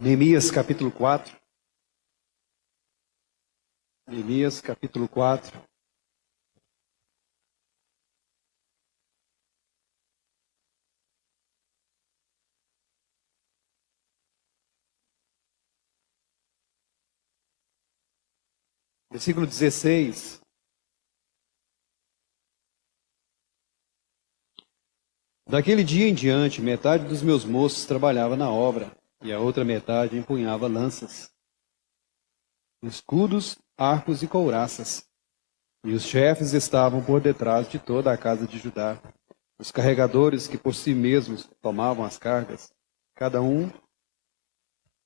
Neemias capítulo 4. Neemias capítulo 4. Versículo 16. Daquele dia em diante, metade dos meus moços trabalhava na obra, e a outra metade empunhava lanças, escudos, arcos e couraças. E os chefes estavam por detrás de toda a casa de Judá. Os carregadores que por si mesmos tomavam as cargas, cada um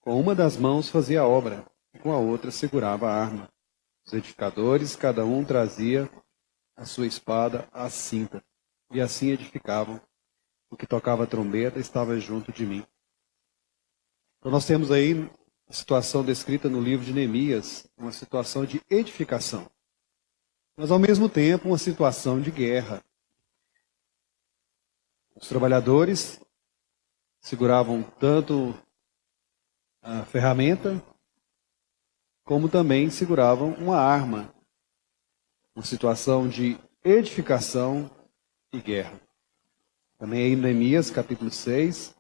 com uma das mãos fazia a obra, e com a outra segurava a arma. Os edificadores, cada um trazia a sua espada à cinta, e assim edificavam. O que tocava a trombeta estava junto de mim. Então nós temos aí a situação descrita no livro de Neemias, uma situação de edificação, mas ao mesmo tempo uma situação de guerra. Os trabalhadores seguravam tanto a ferramenta, como também seguravam uma arma. Uma situação de edificação e guerra. Também aí em Neemias capítulo 6,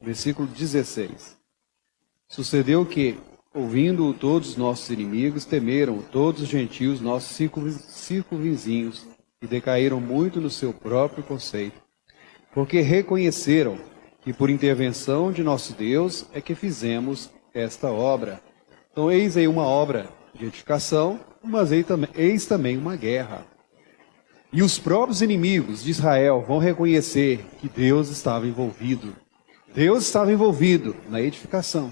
versículo 16. Sucedeu que, ouvindo-o todos os nossos inimigos, temeram todos os gentios, nossos circunvizinhos, e decaíram muito no seu próprio conceito, porque reconheceram que por intervenção de nosso Deus é que fizemos esta obra. Então eis aí uma obra de edificação, mas eis também uma guerra. E os próprios inimigos de Israel vão reconhecer que Deus estava envolvido. Deus estava envolvido na edificação.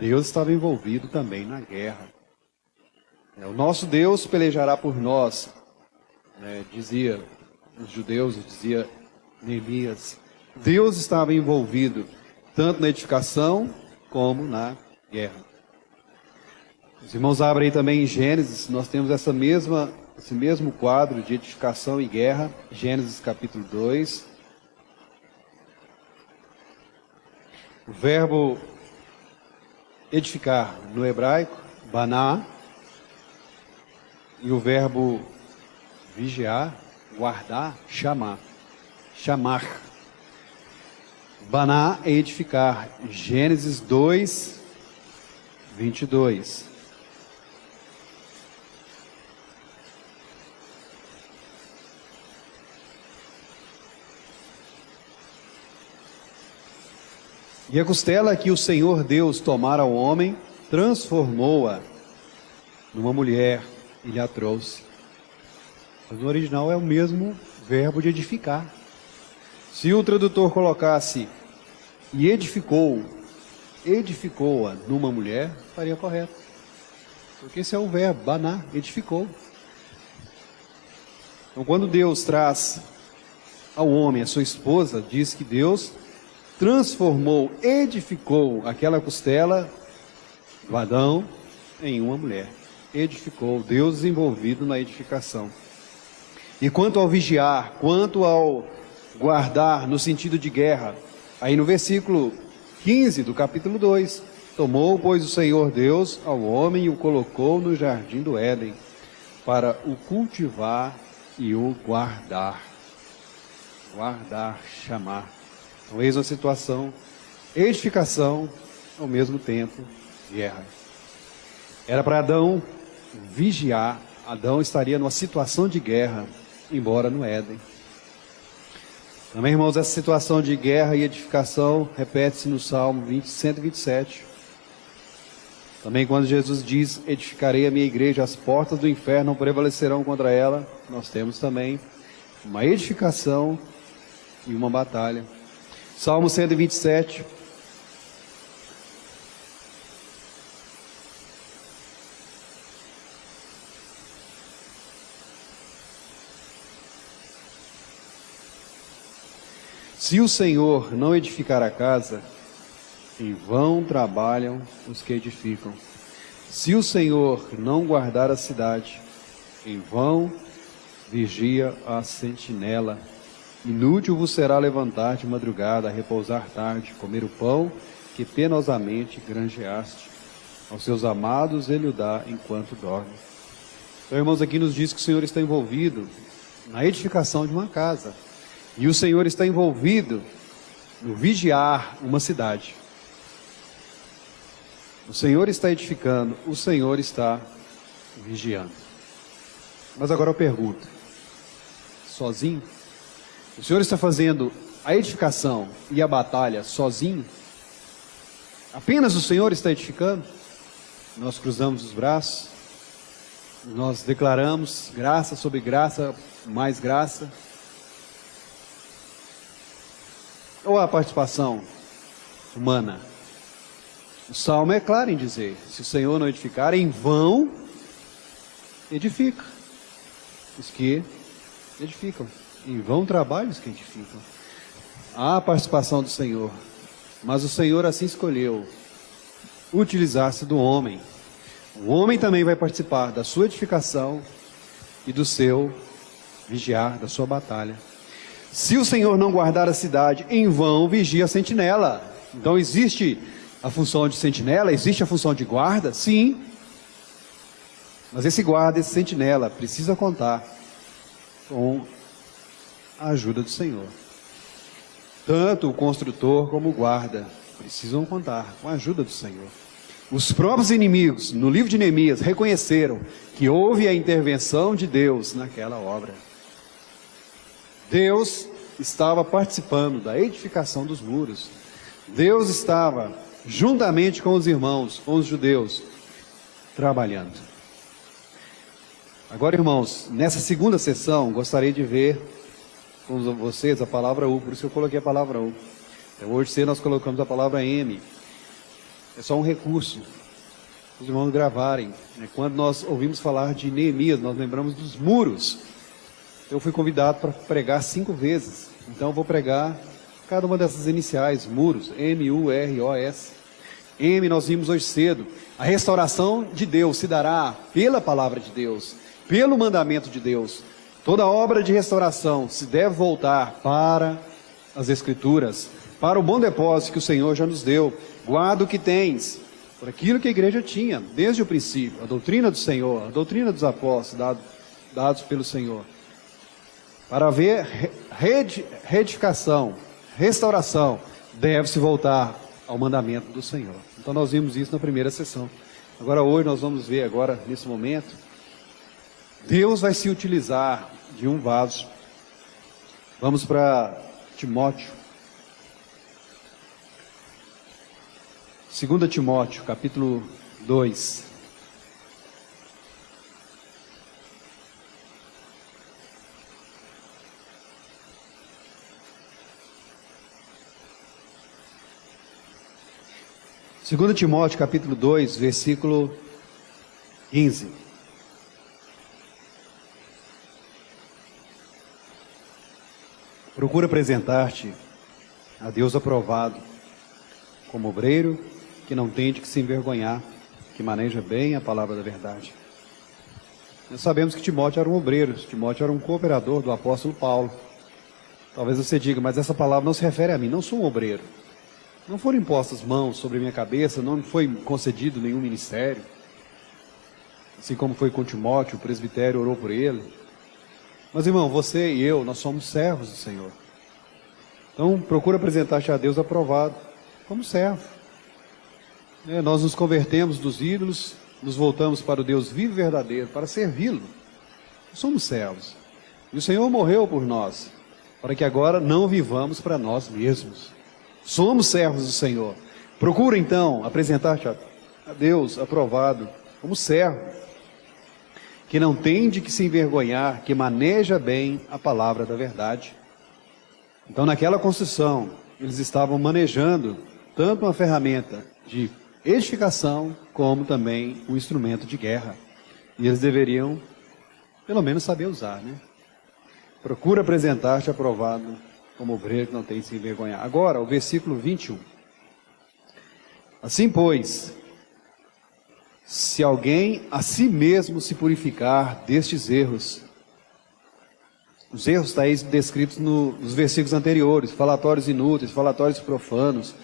Deus estava envolvido também na guerra. O nosso Deus pelejará por nós, dizia os judeus, dizia Neemias. Deus estava envolvido tanto na edificação como na guerra. Os irmãos abrem aí também em Gênesis, nós temos esse mesmo quadro de edificação e guerra, Gênesis capítulo 2. O verbo edificar no hebraico, baná, e o verbo vigiar, guardar, chamar. Baná é edificar, Gênesis 2, 22. E a costela que o Senhor Deus tomara ao homem, transformou-a numa mulher e lhe a trouxe. Mas no original é o mesmo verbo de edificar. Se o tradutor colocasse e edificou-a numa mulher, estaria correto. Porque esse é o verbo, baná, edificou. Então quando Deus traz ao homem a sua esposa, diz que Deus transformou, edificou aquela costela do Adão em uma mulher. Edificou, Deus envolvido na edificação. E quanto ao vigiar, quanto ao guardar, no sentido de guerra, aí no versículo 15 do capítulo 2, tomou, pois, o Senhor Deus ao homem e o colocou no jardim do Éden, para o cultivar e o guardar. Guardar, chamar. Então, eis uma situação, edificação, ao mesmo tempo, guerra. Era para Adão vigiar. Adão estaria numa situação de guerra, embora no Éden. Também, irmãos, essa situação de guerra e edificação repete-se no Salmo 127. Também quando Jesus diz, edificarei a minha igreja, as portas do inferno não prevalecerão contra ela, nós temos também uma edificação e uma batalha. Salmo 127. Se o Senhor não edificar a casa, em vão trabalham os que edificam. Se o Senhor não guardar a cidade, em vão vigia a sentinela. Inútil vos será levantar de madrugada, repousar tarde, comer o pão que penosamente granjeaste. Aos seus amados ele o dá enquanto dorme. Então, irmãos, aqui nos diz que o Senhor está envolvido na edificação de uma casa. E o Senhor está envolvido no vigiar uma cidade. O Senhor está edificando, o Senhor está vigiando. Mas agora eu pergunto, sozinho? O Senhor está fazendo a edificação e a batalha sozinho? Apenas o Senhor está edificando? Nós cruzamos os braços, nós declaramos graça sobre graça, mais graça. Ou a participação humana? O Salmo é claro em dizer, se o Senhor não edificar, em vão edifica os que edificam. Em vão trabalham os que edificam. Há a participação do Senhor, mas o Senhor assim escolheu utilizar-se do homem. O homem também vai participar da sua edificação e do seu vigiar, da sua batalha. Se o Senhor não guardar a cidade, em vão vigia a sentinela. Então existe a função de sentinela, existe a função de guarda? Sim. Mas esse guarda, esse sentinela, precisa contar com a ajuda do Senhor. Tanto o construtor como o guarda precisam contar com a ajuda do Senhor. Os próprios inimigos, no livro de Neemias, reconheceram que houve a intervenção de Deus naquela obra. Deus estava participando da edificação dos muros. Deus estava, juntamente com os irmãos, com os judeus, trabalhando. Agora, irmãos, nessa segunda sessão, gostaria de ver com vocês a palavra U, por isso eu coloquei a palavra U. Então, hoje cedo nós colocamos a palavra M. É só um recurso para os irmãos gravarem. Quando nós ouvimos falar de Neemias, nós lembramos dos muros. Eu fui convidado para pregar 5 vezes. Então eu vou pregar cada uma dessas iniciais, muros, M-U-R-O-S. M, nós vimos hoje cedo. A restauração de Deus se dará pela palavra de Deus, pelo mandamento de Deus. Toda obra de restauração se deve voltar para as Escrituras, para o bom depósito que o Senhor já nos deu. Guarda o que tens, por aquilo que a igreja tinha, desde o princípio, a doutrina do Senhor, a doutrina dos apóstolos, dados pelo Senhor. Para haver reedificação, restauração, deve-se voltar ao mandamento do Senhor. Então nós vimos isso na primeira sessão. Agora hoje nós vamos ver agora, nesse momento, Deus vai se utilizar de um vaso. Vamos para Timóteo. 2 Timóteo, capítulo 2. Segundo Timóteo, capítulo 2, versículo 15. Procura apresentar-te a Deus aprovado, como obreiro que não tem de que se envergonhar, que maneja bem a palavra da verdade. Nós sabemos que Timóteo era um obreiro, Timóteo era um cooperador do apóstolo Paulo. Talvez você diga, mas essa palavra não se refere a mim, não sou um obreiro. Não foram impostas mãos sobre minha cabeça, não me foi concedido nenhum ministério. Assim como foi com Timóteo, o presbitério orou por ele. Mas irmão, você e eu, nós somos servos do Senhor. Então procura apresentar-te a Deus aprovado, como servo. Nós nos convertemos dos ídolos, nos voltamos para o Deus vivo e verdadeiro, para servi-lo. Somos servos. E o Senhor morreu por nós, para que agora não vivamos para nós mesmos. Somos servos do Senhor. Procura então apresentar-te a Deus aprovado, como servo, que não tem de que se envergonhar, que maneja bem a palavra da verdade. Então naquela construção, eles estavam manejando tanto uma ferramenta de edificação, como também um instrumento de guerra. E eles deveriam, pelo menos, saber usar, né? Procura apresentar-te aprovado como obreiro que não tem de se envergonhar. Agora, o versículo 21. Assim, pois, se alguém a si mesmo se purificar destes erros, os erros estão aí descritos nos versículos anteriores: falatórios inúteis, falatórios profanos,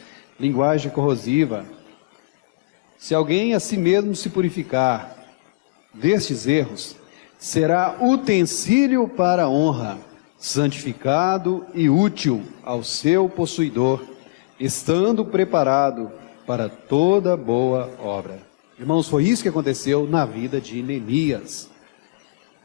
linguagem corrosiva. Se alguém a si mesmo se purificar destes erros, será utensílio para a honra, santificado e útil ao seu possuidor, estando preparado para toda boa obra. Irmãos, foi isso que aconteceu na vida de Neemias.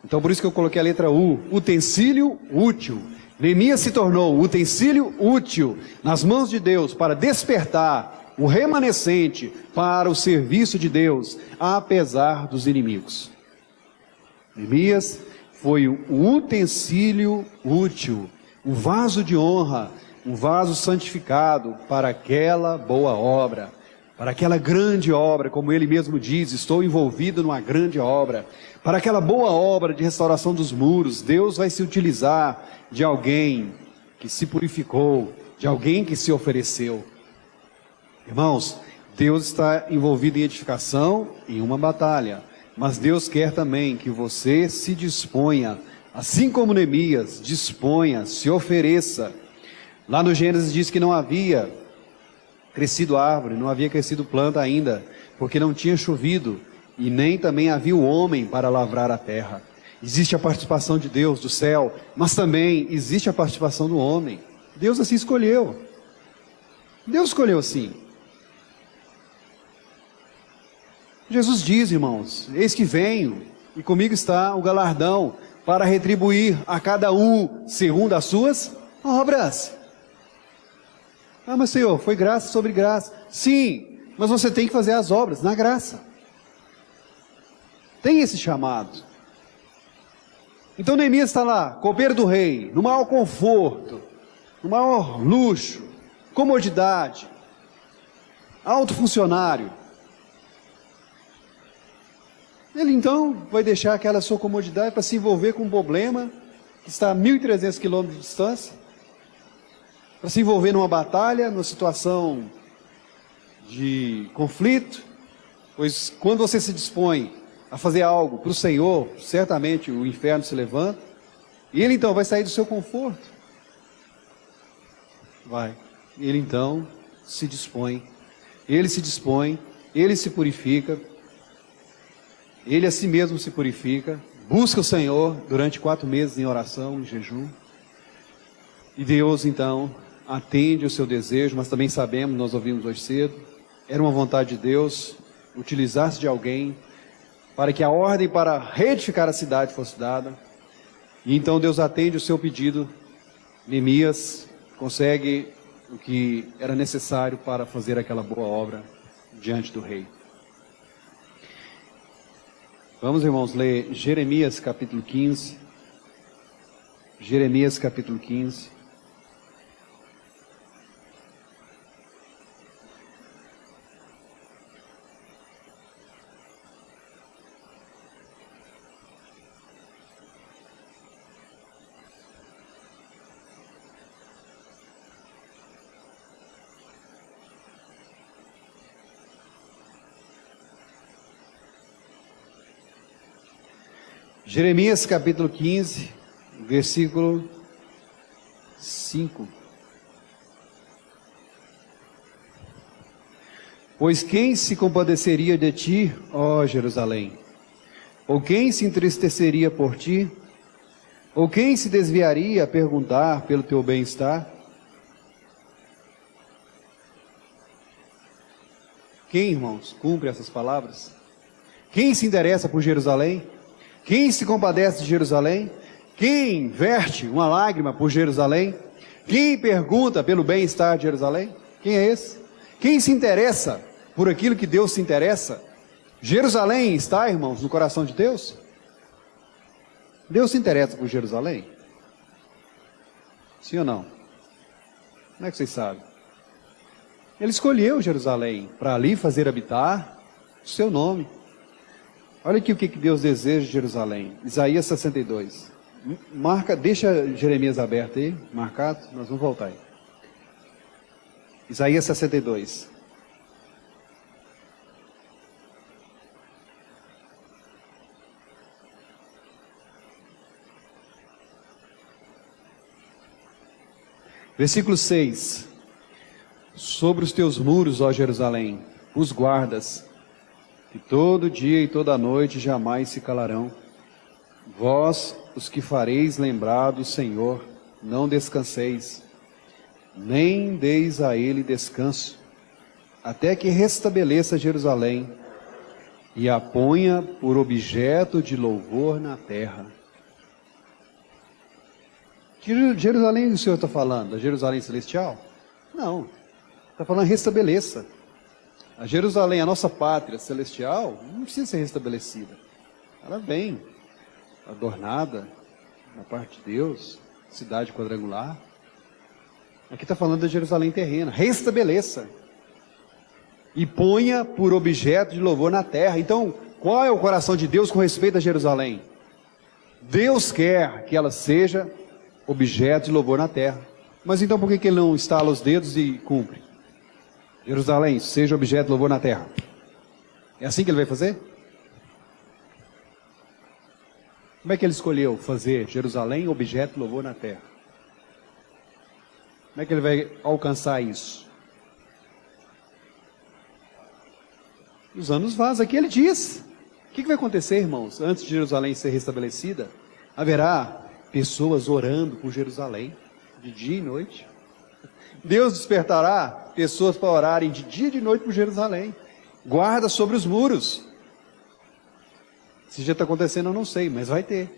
Então, por isso que eu coloquei a letra U, utensílio útil. Neemias se tornou utensílio útil nas mãos de Deus para despertar o remanescente para o serviço de Deus, apesar dos inimigos. Neemias foi o utensílio útil, o vaso de honra, um vaso santificado para aquela boa obra, para aquela grande obra, como ele mesmo diz: estou envolvido numa grande obra. Para aquela boa obra de restauração dos muros, Deus vai se utilizar de alguém que se purificou, de alguém que se ofereceu. Irmãos, Deus está envolvido em edificação, em uma batalha, mas Deus quer também que você se disponha, assim como Neemias, disponha, se ofereça. Lá no Gênesis diz que não havia crescido árvore, não havia crescido planta ainda, porque não tinha chovido, e nem também havia o homem para lavrar a terra. Existe a participação de Deus, do céu, mas também existe a participação do homem. Deus assim escolheu. Deus escolheu assim. Jesus diz, irmãos: eis que venho, e comigo está o galardão, para retribuir a cada um segundo as suas obras. Ah, mas Senhor, foi graça sobre graça. Sim, mas você tem que fazer as obras na graça. Tem esse chamado. Então Neemias está lá, copeiro do rei, no maior conforto, no maior luxo, comodidade, alto funcionário. Ele então vai deixar aquela sua comodidade para se envolver com um problema que está a 1.300 quilômetros de distância, para se envolver numa batalha, numa situação de conflito, pois quando você se dispõe a fazer algo para o Senhor, certamente o inferno se levanta, e ele então vai sair do seu conforto. Vai. Ele então se dispõe, ele se purifica, ele a si mesmo se purifica, busca o Senhor durante 4 meses em oração, em jejum, e Deus então atende o seu desejo. Mas também sabemos, nós ouvimos hoje cedo, era uma vontade de Deus utilizar-se de alguém para que a ordem para reedificar a cidade fosse dada. E então Deus atende o seu pedido. Neemias consegue o que era necessário para fazer aquela boa obra diante do rei. Vamos, irmãos, ler Jeremias capítulo 15. Jeremias capítulo 15. Jeremias capítulo 15, versículo 5. Pois quem se compadeceria de ti, ó Jerusalém? Ou quem se entristeceria por ti? Ou quem se desviaria a perguntar pelo teu bem-estar? Quem, irmãos, cumpre essas palavras? Quem se interessa por Jerusalém? Quem se compadece de Jerusalém? Quem verte uma lágrima por Jerusalém? Quem pergunta pelo bem-estar de Jerusalém? Quem é esse? Quem se interessa por aquilo que Deus se interessa? Jerusalém está, irmãos, no coração de Deus? Deus se interessa por Jerusalém? Sim ou não? Como é que vocês sabem? Ele escolheu Jerusalém para ali fazer habitar o seu nome. Olha aqui o que Deus deseja de Jerusalém. Isaías 62, Marca, deixa Jeremias aberto aí, marcado, nós vamos voltar aí. Isaías 62. Versículo 6. Sobre os teus muros, ó Jerusalém, os guardas, que todo dia e toda noite jamais se calarão. Vós, os que fareis lembrar do Senhor, não descanseis, nem deis a ele descanso, até que restabeleça Jerusalém e a ponha por objeto de louvor na terra. Que Jerusalém o Senhor está falando? A Jerusalém celestial? Não, está falando restabeleça. A Jerusalém, a nossa pátria celestial, não precisa ser restabelecida. Ela vem adornada na parte de Deus, cidade quadrangular. Aqui está falando da Jerusalém terrena. Restabeleça e ponha por objeto de louvor na terra. Então, qual é o coração de Deus com respeito a Jerusalém? Deus quer que ela seja objeto de louvor na terra. Mas então por que ele não estala os dedos e cumpre? Jerusalém, seja objeto de louvor na terra. É assim que ele vai fazer? Como é que ele escolheu fazer Jerusalém objeto de louvor na terra? Como é que ele vai alcançar isso? Usando os vasos. Aqui ele diz. O que vai acontecer, irmãos, antes de Jerusalém ser restabelecida? Haverá pessoas orando por Jerusalém, de dia e noite. Deus despertará pessoas para orarem de dia e de noite por Jerusalém. Guarda sobre os muros. Se já está acontecendo, eu não sei, mas vai ter.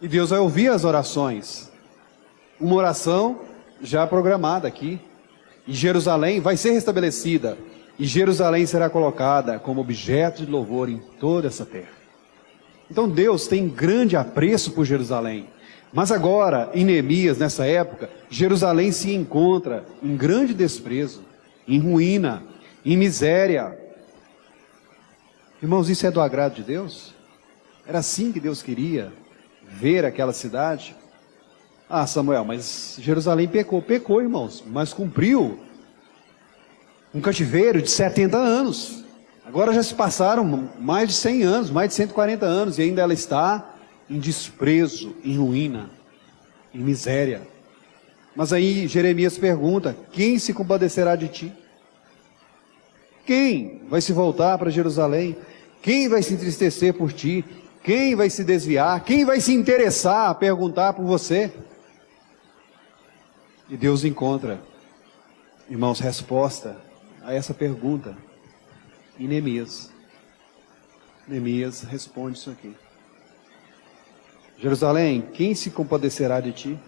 E Deus vai ouvir as orações. Uma oração já programada aqui. E Jerusalém vai ser restabelecida. E Jerusalém será colocada como objeto de louvor em toda essa terra. Então Deus tem grande apreço por Jerusalém. Mas agora, em Neemias, nessa época, Jerusalém se encontra em grande desprezo, em ruína, em miséria. Irmãos, isso é do agrado de Deus? Era assim que Deus queria ver aquela cidade? Ah, Samuel, mas Jerusalém pecou. Pecou, irmãos, mas cumpriu um cativeiro de 70 anos. Agora já se passaram mais de 100 anos, mais de 140 anos, e ainda ela está em desprezo, em ruína, em miséria. Mas aí Jeremias pergunta: quem se compadecerá de ti? Quem vai se voltar para Jerusalém? Quem vai se entristecer por ti? Quem vai se desviar? Quem vai se interessar a perguntar por você? E Deus encontra, irmãos, resposta a essa pergunta em Neemias. Neemias responde isso aqui. Jerusalém, quem se compadecerá de ti?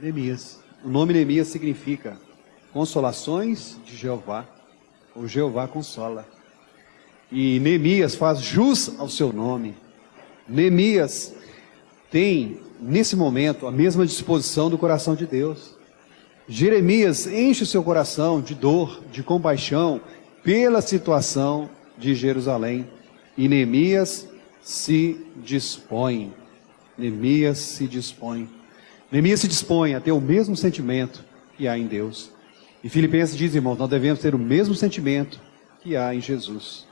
Neemias. O nome Neemias significa consolações de Jeová, ou Jeová consola. E Neemias faz jus ao seu nome. Neemias tem, nesse momento, a mesma disposição do coração de Deus. Jeremias enche o seu coração de dor, de compaixão, pela situação de Jerusalém. E Neemias se dispõe. Neemias se dispõe. Neemias se dispõe a ter o mesmo sentimento que há em Deus. E Filipenses diz, irmãos, nós devemos ter o mesmo sentimento que há em Jesus.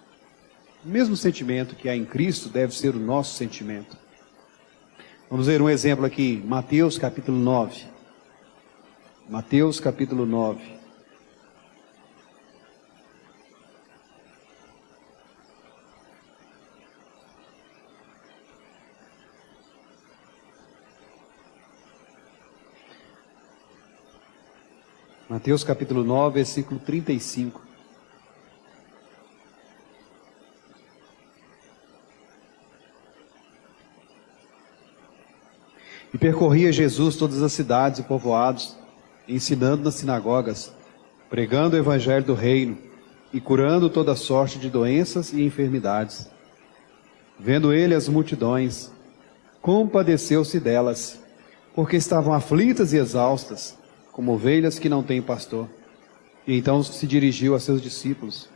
O mesmo sentimento que há em Cristo deve ser o nosso sentimento. Vamos ver um exemplo aqui, Mateus capítulo 9. Mateus capítulo 9. Mateus capítulo 9, versículo 35. E percorria Jesus todas as cidades e povoados, ensinando nas sinagogas, pregando o evangelho do reino e curando toda sorte de doenças e enfermidades. Vendo ele as multidões, compadeceu-se delas, porque estavam aflitas e exaustas, como ovelhas que não têm pastor. E então se dirigiu a seus discípulos: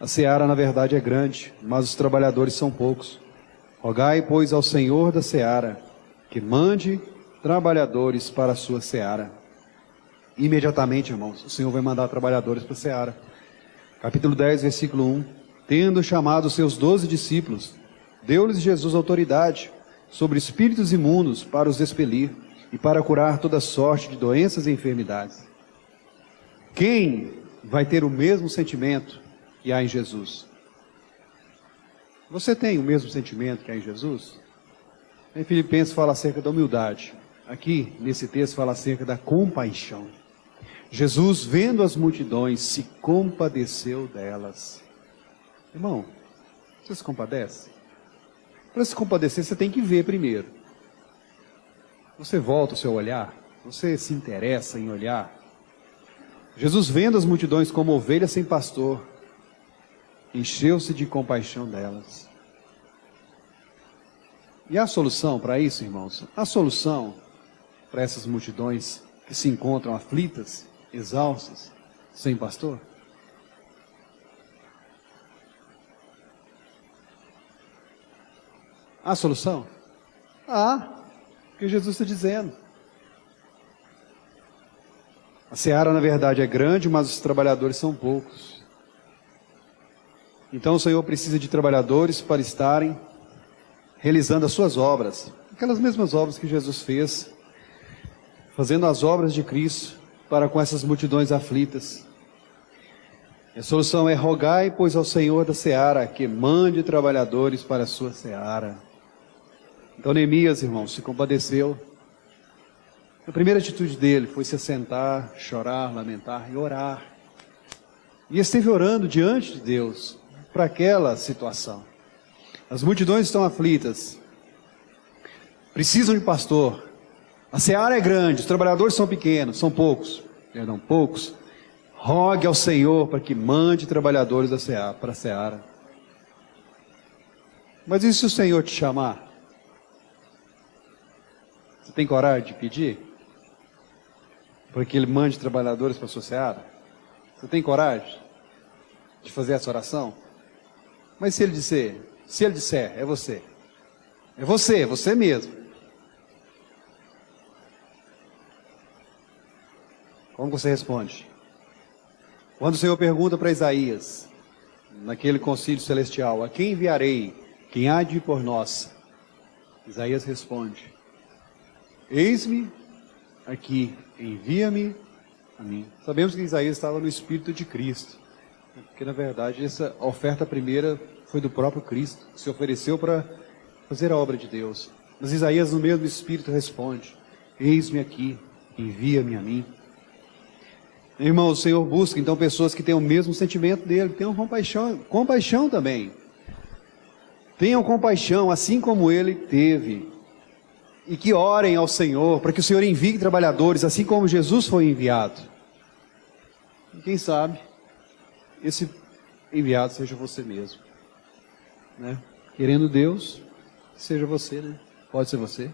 a seara na verdade é grande, mas os trabalhadores são poucos. Rogai, pois, ao Senhor da seara que mande trabalhadores para a sua seara. Imediatamente, irmãos, o Senhor vai mandar trabalhadores para a seara. Capítulo 10, versículo 1. Tendo chamado os seus 12 discípulos, deu-lhes Jesus autoridade sobre espíritos imundos para os expelir e para curar toda sorte de doenças e enfermidades. Quem vai ter o mesmo sentimento que há em Jesus? Você tem o mesmo sentimento que há em Jesus? Em Filipenses fala acerca da humildade. Aqui, nesse texto, fala acerca da compaixão. Jesus, vendo as multidões, se compadeceu delas. Irmão, você se compadece? Para se compadecer, você tem que ver primeiro. Você volta o seu olhar? Você se interessa em olhar? Jesus, vendo as multidões como ovelhas sem pastor, encheu-se de compaixão delas. E a solução para isso, irmãos? A solução para essas multidões que se encontram aflitas, exaustas, sem pastor? A solução? Porque Jesus está dizendo. A seara, na verdade, é grande, mas os trabalhadores são poucos. Então o Senhor precisa de trabalhadores para estarem realizando as suas obras, aquelas mesmas obras que Jesus fez, fazendo as obras de Cristo para com essas multidões aflitas. A solução é: rogai, pois, ao Senhor da seara que mande trabalhadores para a sua seara. Então Neemias, irmãos, se compadeceu. A primeira atitude dele foi se assentar, chorar, lamentar e orar. E esteve orando diante de Deus para aquela situação. As multidões estão aflitas, precisam de pastor. A seara é grande, os trabalhadores são pequenos, são poucos. Poucos. Rogue ao Senhor para que mande trabalhadores da seara, para a seara. Mas e se o Senhor te chamar? Você tem coragem de pedir para que Ele mande trabalhadores para a sua seara? Você tem coragem de fazer essa oração? Mas se Ele disser, é você. É você mesmo. Como você responde? Quando o Senhor pergunta para Isaías, naquele concílio celestial: a quem enviarei? Quem há de ir por nós? Isaías responde: eis-me aqui, envia-me a mim. Sabemos que Isaías estava no Espírito de Cristo, porque na verdade essa oferta primeira foi do próprio Cristo, que se ofereceu para fazer a obra de Deus. Mas Isaías, no mesmo Espírito, responde: eis-me aqui, envia-me a mim. Irmão, o Senhor busca então pessoas que tenham o mesmo sentimento dele, que tenham compaixão também. Tenham compaixão, assim como ele teve. E que orem ao Senhor, para que o Senhor envie trabalhadores, assim como Jesus foi enviado. E quem sabe, esse enviado seja você mesmo. Né? Querendo Deus, seja você, né? Pode ser você.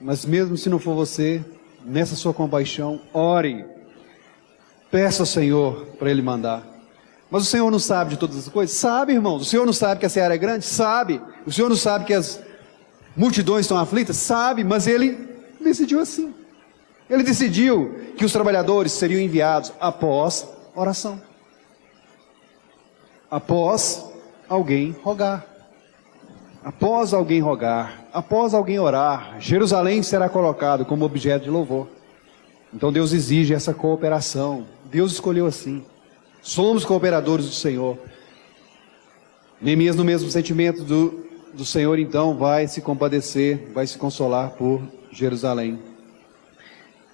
Mas mesmo se não for você, nessa sua compaixão, ore. Peça ao Senhor para Ele mandar. Mas o Senhor não sabe de todas as coisas? Sabe, irmãos. O Senhor não sabe que a seara é grande? Sabe. O Senhor não sabe que as multidões estão aflitas? Sabe, mas Ele decidiu assim. Ele decidiu que os trabalhadores seriam enviados após oração. Após alguém rogar. Após alguém rogar. Após alguém orar. Jerusalém será colocado como objeto de louvor. Então Deus exige essa cooperação. Deus escolheu assim. Somos cooperadores do Senhor. Neemias, no mesmo sentimento do Senhor, então, vai se compadecer, vai se consolar por Jerusalém.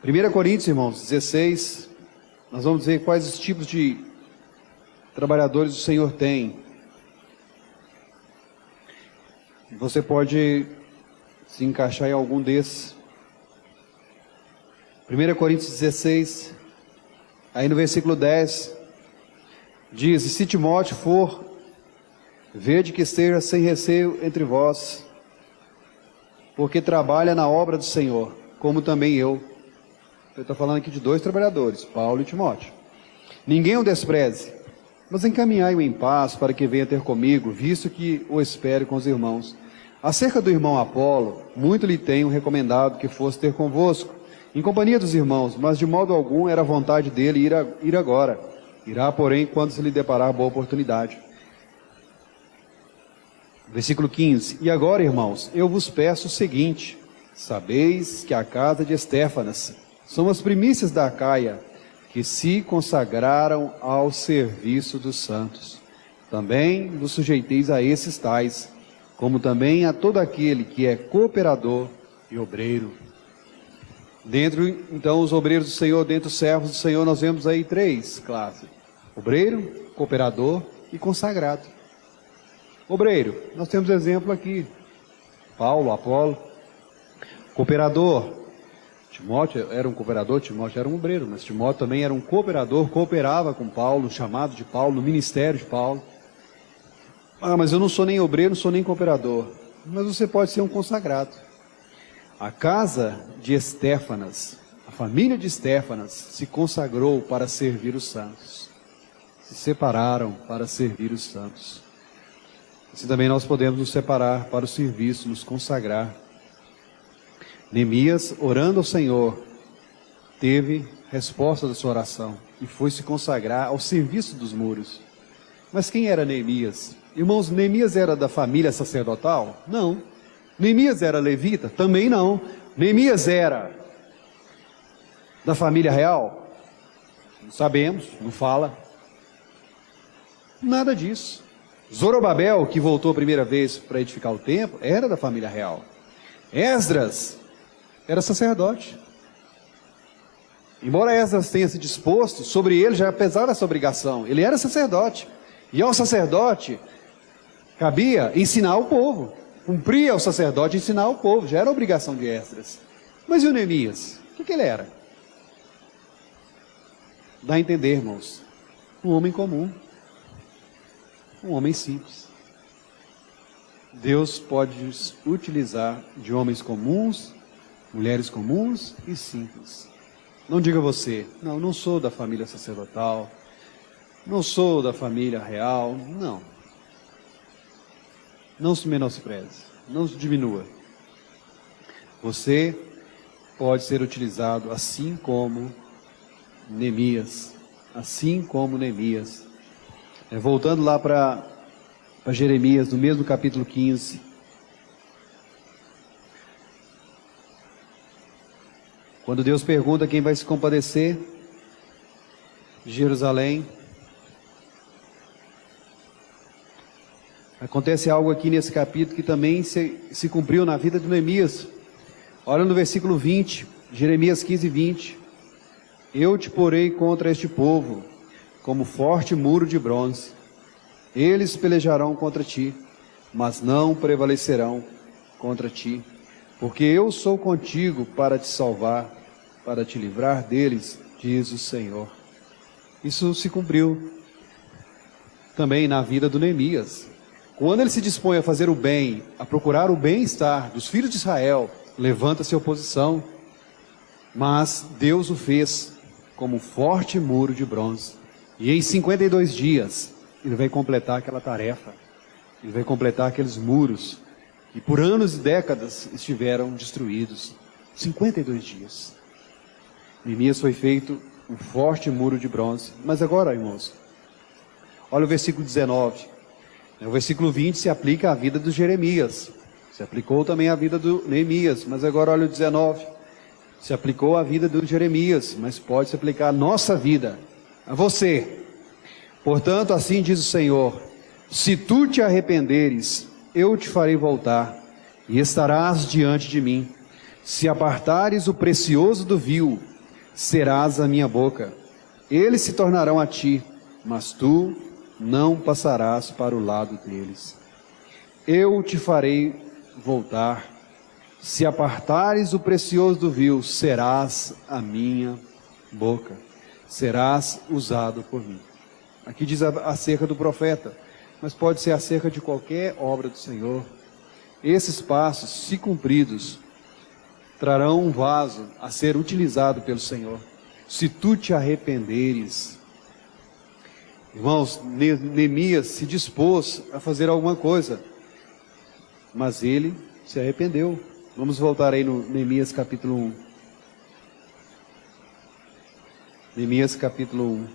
1 Coríntios, irmãos, 16, nós vamos ver quais os tipos de trabalhadores o Senhor tem. Você pode se encaixar em algum desses. 1 Coríntios 16, aí no versículo 10, diz: e se Timóteo for, vede que esteja sem receio entre vós, porque trabalha na obra do Senhor, como também eu. Eu estou falando aqui de dois trabalhadores, Paulo e Timóteo. Ninguém o despreze, mas encaminhai-o em paz para que venha ter comigo, visto que o espero com os irmãos. Acerca do irmão Apolo, muito lhe tenho recomendado que fosse ter convosco, em companhia dos irmãos, mas de modo algum era vontade dele ir agora. Irá, porém, quando se lhe deparar boa oportunidade. Versículo 15. E agora, irmãos, eu vos peço o seguinte: sabeis que a casa de Estéfanas são as primícias da Acaia, que se consagraram ao serviço dos santos. Também vos sujeiteis a esses tais, como também a todo aquele que é cooperador e obreiro. Dentro, então, os obreiros do Senhor, dentro dos servos do Senhor, nós vemos aí 3 classes: obreiro, cooperador e consagrado. Obreiro, nós temos exemplo aqui: Paulo, Apolo. Cooperador, Timóteo era um cooperador, Timóteo era um obreiro, mas Timóteo também era um cooperador, cooperava com Paulo, chamado de Paulo, no ministério de Paulo. Ah, mas eu não sou nem obreiro, não sou nem cooperador. Mas você pode ser um consagrado. A casa de Estéfanas, a família de Estéfanas, se consagrou para servir os santos. Se separaram para servir os santos. Assim também nós podemos nos separar para o serviço, nos consagrar. Neemias, orando ao Senhor, teve resposta da sua oração e foi se consagrar ao serviço dos muros. Mas quem era Neemias? Irmãos, Neemias era da família sacerdotal? Não. Neemias era levita? Também não. Neemias era da família real? Não sabemos, não fala. Nada disso. Zorobabel, que voltou a primeira vez para edificar o templo, era da família real. Esdras era sacerdote. Embora Esdras tenha se disposto, sobre ele já pesava essa obrigação. Ele era sacerdote. E ao sacerdote cabia ensinar o povo. Cumpria ao sacerdote ensinar o povo. Já era obrigação de Esdras. Mas e o Neemias? O que ele era? Dá a entender, irmãos. Um homem comum. Um homem simples. Deus pode utilizar de homens comuns, mulheres comuns e simples. Não diga você: não sou da família sacerdotal, não sou da família real. Não. Não se menospreze, não se diminua. Você pode ser utilizado assim como Neemias. Assim como Neemias. Voltando lá para Jeremias, no mesmo capítulo 15. Quando Deus pergunta quem vai se compadecer de Jerusalém, acontece algo aqui nesse capítulo que também se cumpriu na vida de Neemias. Olha no versículo 20, Jeremias 15, 20. Eu te porei contra este povo, como forte muro de bronze. Eles pelejarão contra ti, mas não prevalecerão contra ti, porque eu sou contigo para te salvar, para te livrar deles, diz o Senhor. Isso se cumpriu também na vida do Neemias. Quando ele se dispõe a fazer o bem, a procurar o bem-estar dos filhos de Israel, levanta-se oposição, mas Deus o fez como um forte muro de bronze. E em 52 dias, ele vai completar aquela tarefa. Ele vai completar aqueles muros que por anos e décadas estiveram destruídos. 52 dias. Neemias foi feito um forte muro de bronze. Mas agora, irmãos, olha o versículo 19. O versículo 20 se aplica à vida de Jeremias. Se aplicou também à vida do Neemias. Mas agora olha o 19. Se aplicou à vida do Jeremias, mas pode se aplicar à nossa vida, a você. Portanto, assim diz o Senhor: se tu te arrependeres, eu te farei voltar, e estarás diante de mim. Se apartares o precioso do vil, serás a minha boca. Eles se tornarão a ti, mas tu não passarás para o lado deles. Eu te farei voltar. Se apartares o precioso do vil, serás a minha boca. Serás usado por mim. Aqui diz acerca do profeta, mas pode ser acerca de qualquer obra do Senhor. Esses passos, se cumpridos, trarão um vaso a ser utilizado pelo Senhor. Se tu te arrependeres. Irmãos, Neemias se dispôs a fazer alguma coisa. mas ele se arrependeu. Vamos voltar aí no Neemias capítulo 1. Neemias capítulo 1.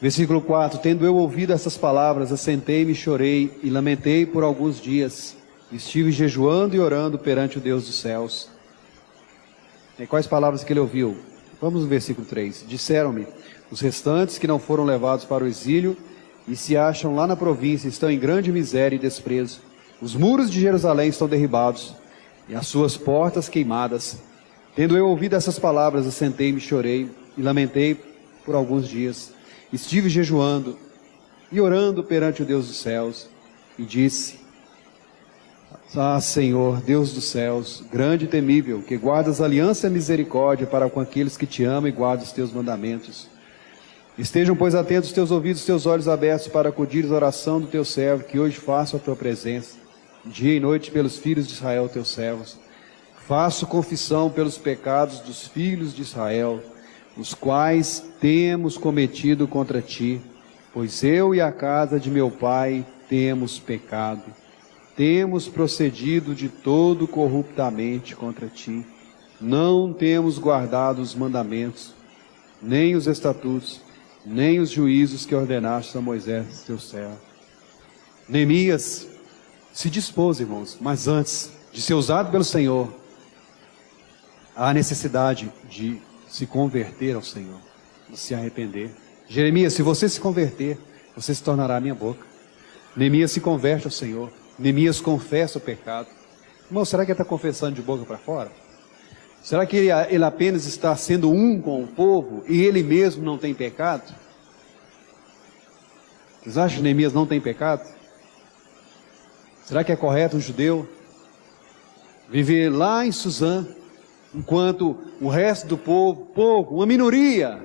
Versículo 4: Tendo eu ouvido essas palavras, assentei-me, chorei e lamentei por alguns dias. Estive jejuando e orando perante o Deus dos céus. E quais palavras que ele ouviu? Vamos no versículo 3. Disseram-me: os restantes que não foram levados para o exílio e se acham lá na província estão em grande miséria e desprezo. Os muros de Jerusalém estão derribados e as suas portas queimadas. Tendo eu ouvido essas palavras, assentei-me, chorei e lamentei por alguns dias. Estive jejuando e orando perante o Deus dos céus e disse: ah, Senhor, Deus dos céus, grande e temível, que guardas aliança e misericórdia para com aqueles que te amam e guardam os teus mandamentos. Estejam, pois, atentos os teus ouvidos, os teus olhos abertos para acudir a oração do teu servo, que hoje faço a tua presença, dia e noite pelos filhos de Israel, teus servos. Faço confissão pelos pecados dos filhos de Israel, os quais temos cometido contra ti, pois eu e a casa de meu pai temos pecado. Temos procedido de todo corruptamente contra ti, não temos guardado os mandamentos, nem os estatutos, nem os juízos que ordenaste a Moisés, teu servo. Neemias se dispôs, irmãos, mas antes de ser usado pelo Senhor, há necessidade de se converter ao Senhor, de se arrepender. Jeremias, se você se converter, você se tornará a minha boca. Neemias se converte ao Senhor. Neemias confessa o pecado. Irmão, será que ele está confessando de boca para fora? Será que ele apenas está sendo um com o povo e ele mesmo não tem pecado? Vocês acham que Neemias não tem pecado? Será que é correto um judeu viver lá em Suzã, enquanto o resto do povo, pouco, uma minoria,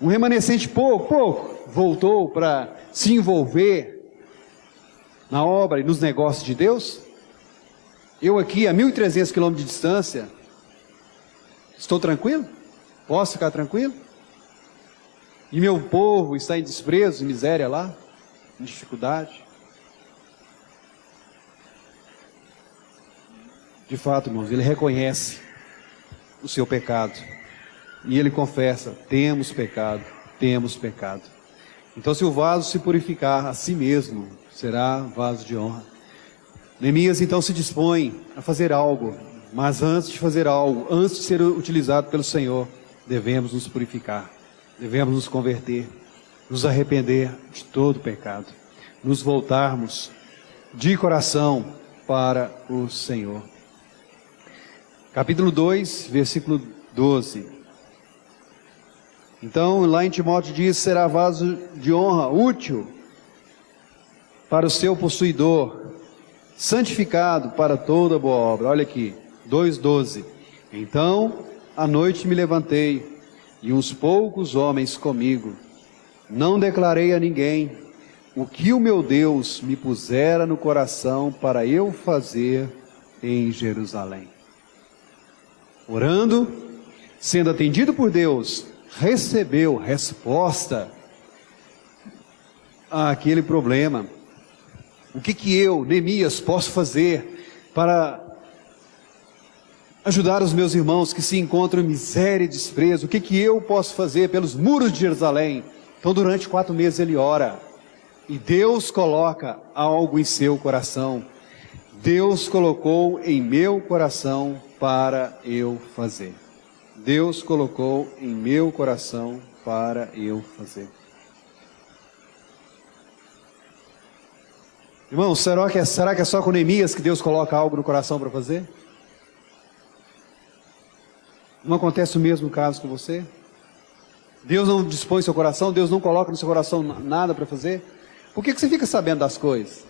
um remanescente pouco, voltou para se envolver na obra e nos negócios de Deus? Eu aqui a 1.300 quilômetros de distância, estou tranquilo? Posso ficar tranquilo? E meu povo está em desprezo, em miséria lá, em dificuldade? De fato, irmãos, ele reconhece o seu pecado e ele confessa: temos pecado, temos pecado. Então, se o vaso se purificar a si mesmo, será vaso de honra. Neemias então se dispõe a fazer algo, mas antes de fazer algo, antes de ser utilizado pelo Senhor, devemos nos purificar, devemos nos converter, nos arrepender de todo pecado, nos voltarmos de coração para o Senhor. Capítulo 2, versículo 12. Então, lá em Timóteo diz: será vaso de honra, útil para o seu possuidor, santificado para toda boa obra. Olha aqui, 2:12. Então, à noite me levantei, e uns poucos homens comigo. Não declarei a ninguém o que o meu Deus me pusera no coração para eu fazer em Jerusalém. Orando, sendo atendido por Deus, recebeu resposta àquele problema. O que eu, Neemias, posso fazer para ajudar os meus irmãos que se encontram em miséria e desprezo? O que eu posso fazer pelos muros de Jerusalém? Então, durante 4 meses ele ora, e Deus coloca algo em seu coração. Deus colocou em meu coração para eu fazer. Deus colocou em meu coração para eu fazer. Irmão, será que é só com Neemias que Deus coloca algo no coração para fazer? Não acontece o mesmo caso com você? Deus não dispõe seu coração, Deus não coloca no seu coração nada para fazer? Por que você fica sabendo das coisas?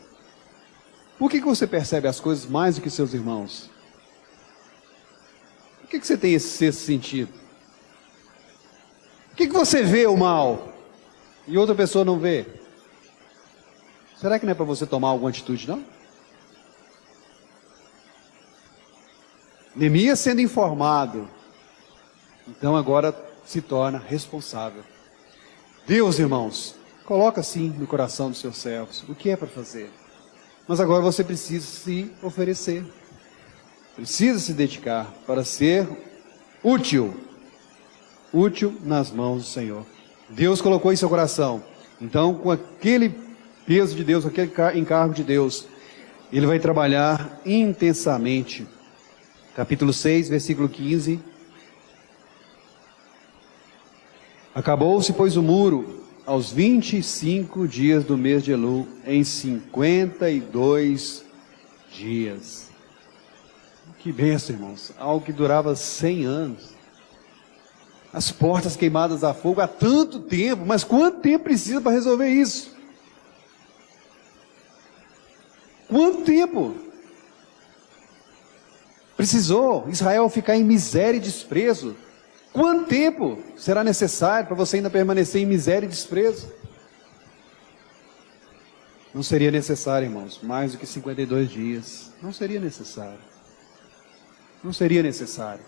Por que você percebe as coisas mais do que seus irmãos? Por que você tem esse sentido? Por que você vê o mal e outra pessoa não vê? Será que não é para você tomar alguma atitude, não? Neemias sendo informado, então agora se torna responsável. Deus, irmãos, coloca sim no coração dos seus servos o que é para fazer. Mas agora você precisa se oferecer. Precisa se dedicar para ser útil nas mãos do Senhor. Deus colocou em seu coração. Então, com aquele peso de Deus, aquele encargo de Deus, ele vai trabalhar intensamente. Capítulo 6, versículo 15. Acabou-se, pois, o muro aos 25 dias do mês de Elul, em 52 dias. Que bênção, irmãos. Algo que durava 100 anos. As portas queimadas a fogo há tanto tempo, mas quanto tempo precisa para resolver isso? Quanto tempo? Precisou Israel ficar em miséria e desprezo? Quanto tempo será necessário para você ainda permanecer em miséria e desprezo? Não seria necessário, irmãos, mais do que 52 dias. Não seria necessário. Não seria necessário.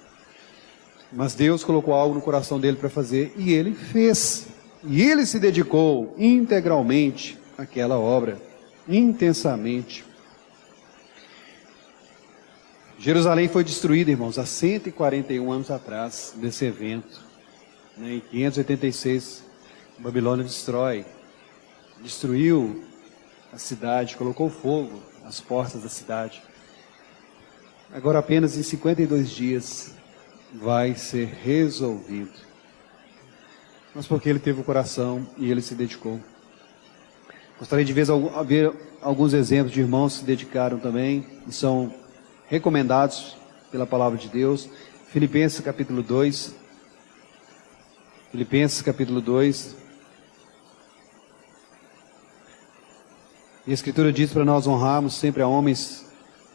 Mas Deus colocou algo no coração dele para fazer, e ele fez. E ele se dedicou integralmente àquela obra, intensamente. Jerusalém foi destruída, irmãos, há 141 anos atrás desse evento. Em 586, a Babilônia destruiu a cidade, colocou fogo às portas da cidade. Agora apenas em 52 dias vai ser resolvido. Mas porque ele teve o coração e ele se dedicou. Gostaria de ver alguns exemplos de irmãos que se dedicaram também, e são recomendados pela palavra de Deus. Filipenses capítulo 2. Filipenses capítulo 2. E a Escritura diz para nós honrarmos sempre a homens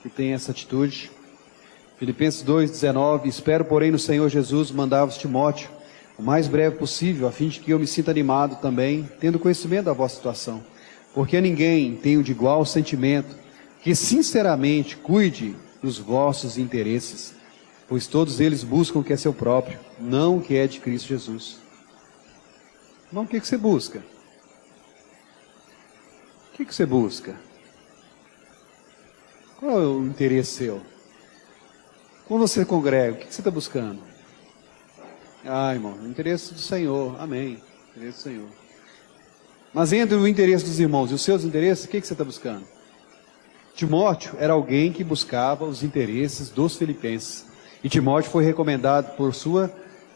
que têm essa atitude. Filipenses 2:19. Espero, porém, no Senhor Jesus mandar-vos Timóteo o mais breve possível, a fim de que eu me sinta animado também, tendo conhecimento da vossa situação. Porque a ninguém tenho de igual sentimento, que sinceramente cuide dos vossos interesses, pois todos eles buscam o que é seu próprio, não o que é de Cristo Jesus. Não, o que você busca? O que você busca? Qual é o interesse seu? Quando você congrega, o que você está buscando? Ah, irmão, o interesse do Senhor, amém, o interesse do Senhor. Mas entre o interesse dos irmãos e os seus interesses, o que você está buscando? Timóteo era alguém que buscava os interesses dos filipenses. E Timóteo foi recomendado por sua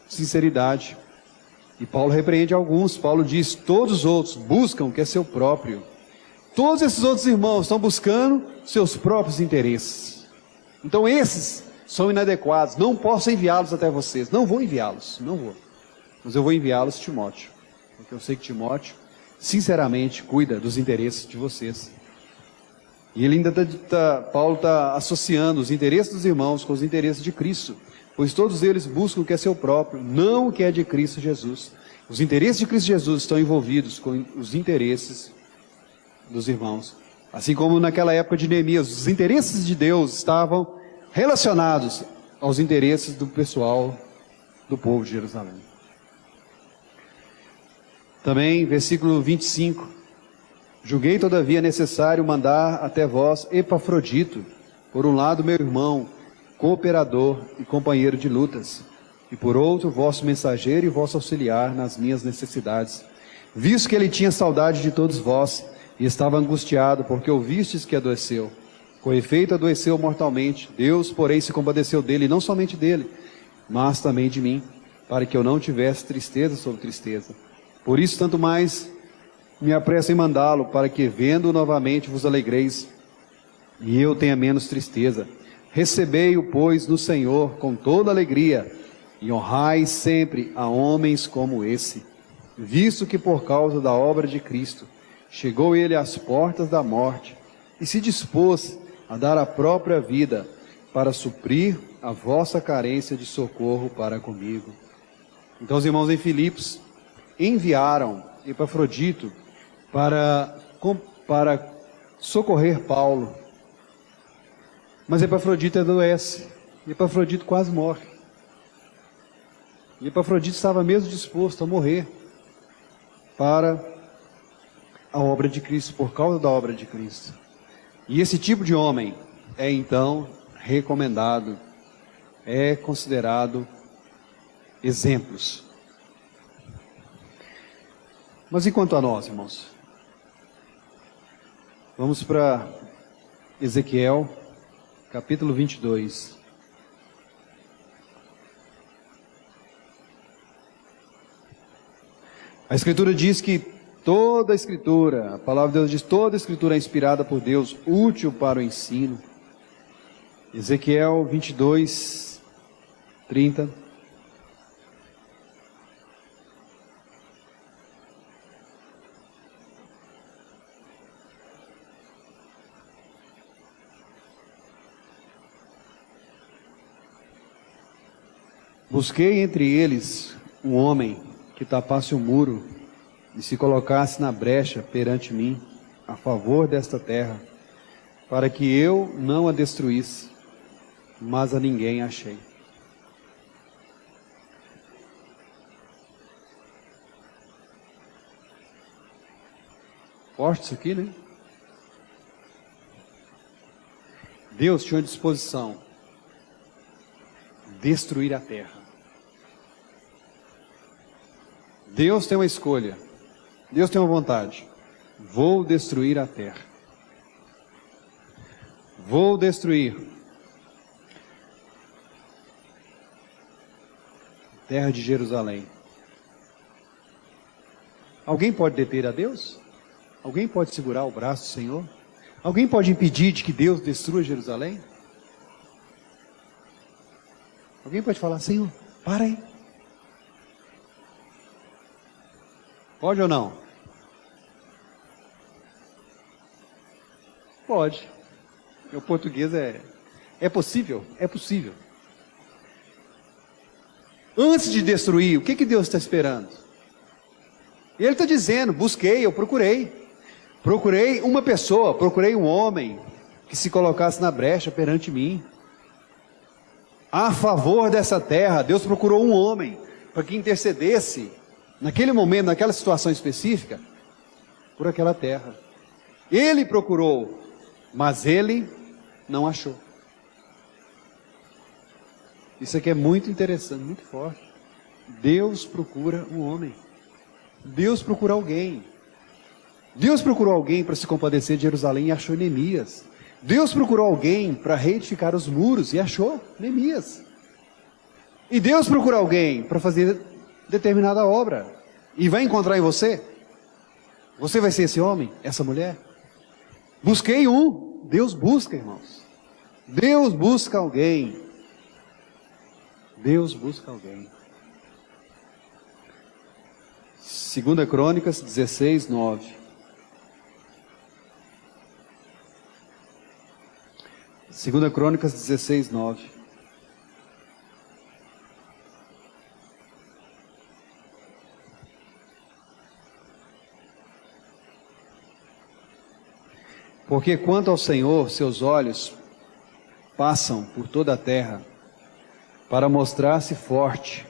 sinceridade. E Paulo repreende alguns. Paulo diz: todos os outros buscam o que é seu próprio. Todos esses outros irmãos estão buscando seus próprios interesses. Então esses são inadequados. Não posso enviá-los até vocês. Não vou enviá-los. Não vou. Mas eu vou enviá-los a Timóteo. Porque eu sei que Timóteo, sinceramente, cuida dos interesses de vocês. E ele ainda Paulo está associando os interesses dos irmãos com os interesses de Cristo, pois todos eles buscam o que é seu próprio, não o que é de Cristo Jesus. Os interesses de Cristo Jesus estão envolvidos com os interesses dos irmãos. Assim como naquela época de Neemias, os interesses de Deus estavam relacionados aos interesses do pessoal do povo de Jerusalém. Também, versículo 25. Julguei, todavia, necessário mandar até vós Epafrodito, por um lado meu irmão, cooperador e companheiro de lutas, e por outro vosso mensageiro e vosso auxiliar nas minhas necessidades, visto que ele tinha saudade de todos vós, e estava angustiado, porque ouvistes que adoeceu. Com efeito adoeceu mortalmente, Deus, porém, se compadeceu dele, e não somente dele, mas também de mim, para que eu não tivesse tristeza sobre tristeza. Por isso, tanto mais me apresso em mandá-lo, para que, vendo-o novamente, vos alegreis, e eu tenha menos tristeza. Recebei-o, pois, no Senhor com toda alegria, e honrai sempre a homens como esse, visto que por causa da obra de Cristo, chegou ele às portas da morte, e se dispôs a dar a própria vida, para suprir a vossa carência de socorro para comigo. Então os irmãos em Filipos enviaram Epafrodito para socorrer Paulo. Mas Epafrodito adoece. Epafrodito quase morre. E Epafrodito estava mesmo disposto a morrer para a obra de Cristo, por causa da obra de Cristo. E esse tipo de homem é então recomendado, é considerado exemplos. Mas e quanto a nós, irmãos? Vamos para Ezequiel, capítulo 22. A Escritura diz que toda a Escritura, a palavra de Deus diz, toda a Escritura é inspirada por Deus, útil para o ensino. Ezequiel 22, 30. Busquei entre eles um homem que tapasse o muro e se colocasse na brecha perante mim, a favor desta terra, para que eu não a destruísse, mas a ninguém achei. Forte isso aqui, né? Deus tinha à disposição destruir a terra. Deus tem uma escolha. Deus tem uma vontade. Vou destruir a terra. Vou destruir a terra de Jerusalém. Alguém pode deter a Deus? Alguém pode segurar o braço do Senhor? Alguém pode impedir de que Deus destrua Jerusalém? Alguém pode falar, Senhor, para aí. Pode ou não? Pode. O português é possível? É possível. Antes de destruir, o que Deus está esperando? Ele está dizendo, busquei, eu procurei. Procurei uma pessoa, procurei um homem que se colocasse na brecha perante mim. A favor dessa terra, Deus procurou um homem para que intercedesse naquele momento, naquela situação específica, por aquela terra. Ele procurou, mas ele não achou. Isso aqui é muito interessante, muito forte. Deus procura um homem. Deus procura alguém. Deus procurou alguém para se compadecer de Jerusalém e achou Neemias. Deus procurou alguém para reedificar os muros e achou Neemias. E Deus procura alguém para fazer determinada obra, e vai encontrar em você. Você vai ser esse homem, essa mulher. Busquei um. Deus busca, irmãos. Deus busca alguém. Deus busca alguém. 2 Crônicas 16, 9. Segunda Crônicas 16, 9. Porque quanto ao Senhor, seus olhos passam por toda a terra para mostrar-se forte.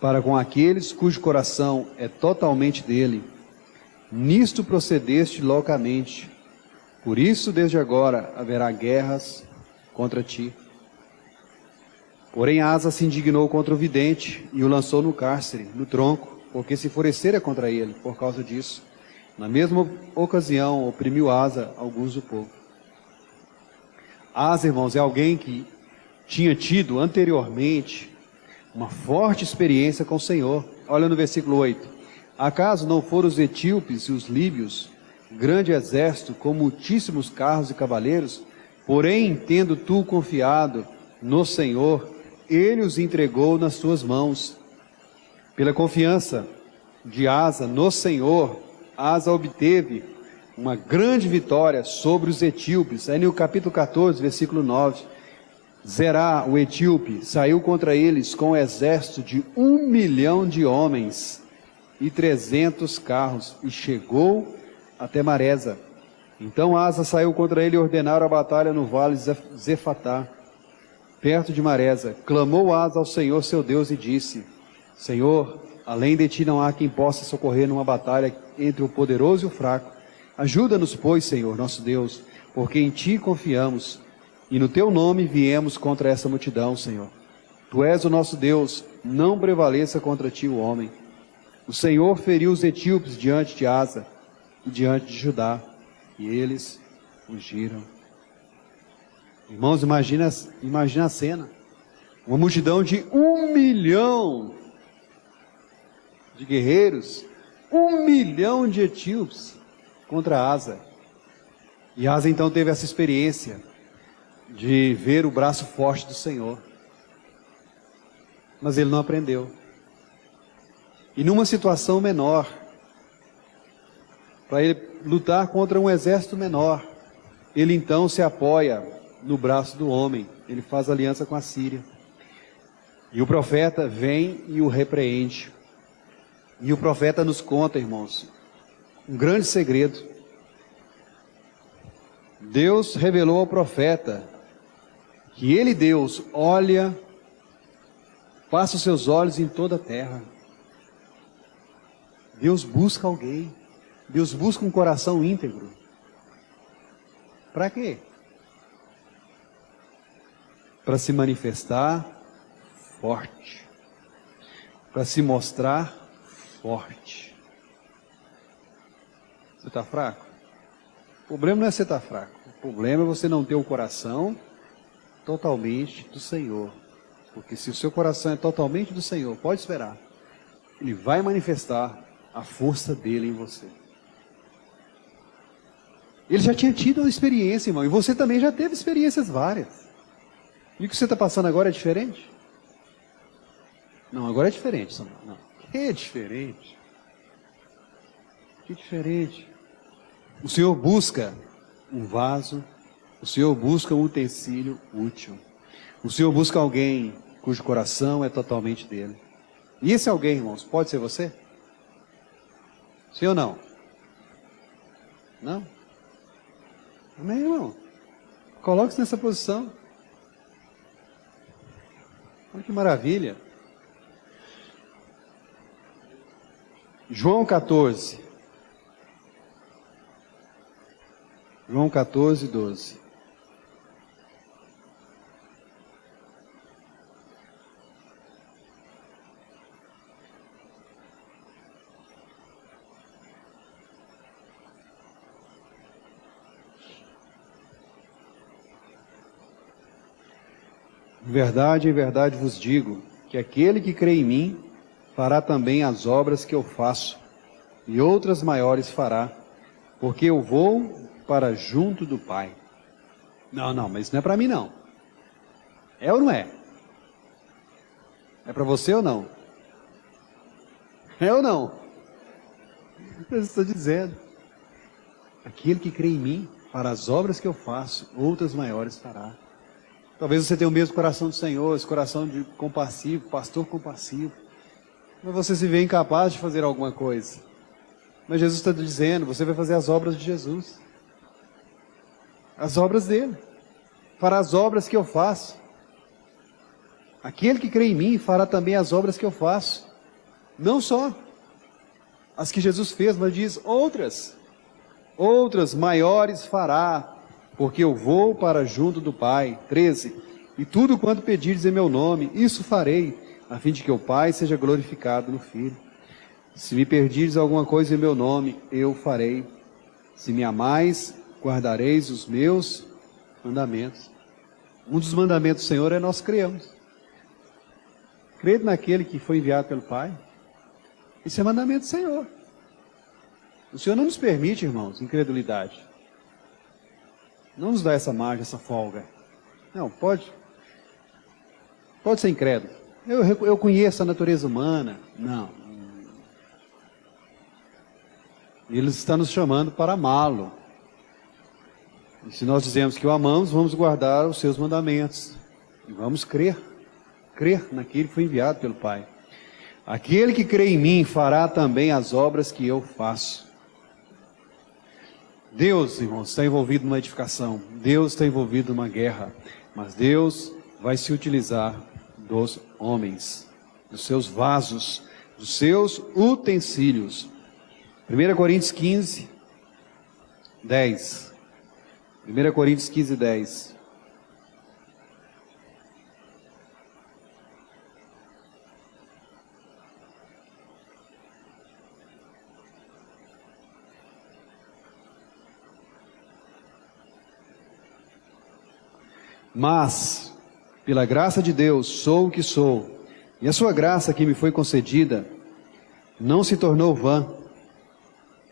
Para com aqueles cujo coração é totalmente dele. Nisto procedeste loucamente. Por isso, desde agora, haverá guerras contra ti. Porém, Asa se indignou contra o vidente e o lançou no cárcere, no tronco, porque se enfurecera contra ele por causa disso. Na mesma ocasião, oprimiu Asa alguns do povo. Asa, irmãos, é alguém que tinha tido anteriormente uma forte experiência com o Senhor. Olha no versículo 8. Acaso não foram os etíopes e os líbios, grande exército, com muitíssimos carros e cavaleiros? Porém, tendo tu confiado no Senhor, ele os entregou nas tuas mãos. Pela confiança de Asa no Senhor, Asa obteve uma grande vitória sobre os etíopes. Aí no capítulo 14, versículo 9, Zerá, o etíope, saiu contra eles com um exército de 1 milhão de homens e 300 carros, e chegou até Maresa. Então Asa saiu contra ele e ordenaram a batalha no vale de Zefatá. perto de Maresa, clamou Asa ao Senhor seu Deus e disse: Senhor, além de ti não há quem possa socorrer numa batalha entre o poderoso e o fraco. Ajuda-nos, pois, Senhor, nosso Deus, porque em ti confiamos, e no teu nome viemos contra essa multidão, Senhor. Tu és o nosso Deus, não prevaleça contra ti o homem. O Senhor feriu os etíopes diante de Asa e diante de Judá, e eles fugiram. Irmãos, imagina a cena. Uma multidão de 1 milhão de guerreiros, 1 milhão de etíopes contra Asa. E Asa então teve essa experiência de ver o braço forte do Senhor. Mas ele não aprendeu. E numa situação menor, para ele lutar contra um exército menor, ele então se apoia no braço do homem. Ele faz aliança com a Síria. E o profeta vem e o repreende. E o profeta nos conta, irmãos, um grande segredo. Deus revelou ao profeta que ele, Deus, olha, passa os seus olhos em toda a terra. Deus busca alguém. Deus busca um coração íntegro. Para quê? Para se manifestar forte. Para se mostrar forte. Você está fraco? O problema não é você estar fraco. O problema é você não ter o coração totalmente do Senhor. Porque se o seu coração é totalmente do Senhor, pode esperar. Ele vai manifestar a força dele em você. Ele já tinha tido uma experiência, irmão. E você também já teve experiências várias. E o que você está passando agora é diferente? Não, agora é diferente, Samuel. Não. Que diferente? Que diferente? O Senhor busca um vaso. O Senhor busca um utensílio útil. O Senhor busca alguém cujo coração é totalmente dele. E esse alguém, irmãos, pode ser você? Sim ou não? Não? Amém, irmão? Coloque-se nessa posição. Olha que maravilha. João 14. João 14, 12. Em verdade vos digo, que aquele que crê em mim, fará também as obras que eu faço, e outras maiores fará, porque eu vou para junto do Pai. Não, mas isso não é para mim não. É ou não é? É para você ou não? É ou não? Eu estou dizendo. Aquele que crê em mim, fará as obras que eu faço, outras maiores fará. Talvez você tenha o mesmo coração do Senhor, esse coração de compassivo, pastor compassivo. Mas você se vê incapaz de fazer alguma coisa. Mas Jesus está dizendo, você vai fazer as obras de Jesus. As obras dele. Fará as obras que eu faço. Aquele que crê em mim fará também as obras que eu faço. Não só as que Jesus fez, mas diz outras. Outras maiores fará, porque eu vou para junto do Pai. 13. E tudo quanto pedirdes em meu nome, isso farei, a fim de que o Pai seja glorificado no Filho. Se me pedirdes alguma coisa em meu nome, eu farei. Se me amais, guardareis os meus mandamentos. Um dos mandamentos do Senhor é nós cremos. Crede naquele que foi enviado pelo Pai. Isso é mandamento do Senhor. O Senhor não nos permite, irmãos, incredulidade. Não nos dá essa margem, essa folga. Não, pode ser incrédulo. Eu conheço a natureza humana. Não. Ele está nos chamando para amá-lo. E se nós dizemos que o amamos, vamos guardar os seus mandamentos. E vamos crer naquele que foi enviado pelo Pai. Aquele que crê em mim fará também as obras que eu faço. Deus, irmãos, está envolvido numa edificação. Deus está envolvido numa guerra. Mas Deus vai se utilizar dos homens, dos seus vasos, dos seus utensílios. 1 Coríntios 15, 10. 1 Coríntios 15, 10. Mas, pela graça de Deus, sou o que sou, e a sua graça que me foi concedida não se tornou vã.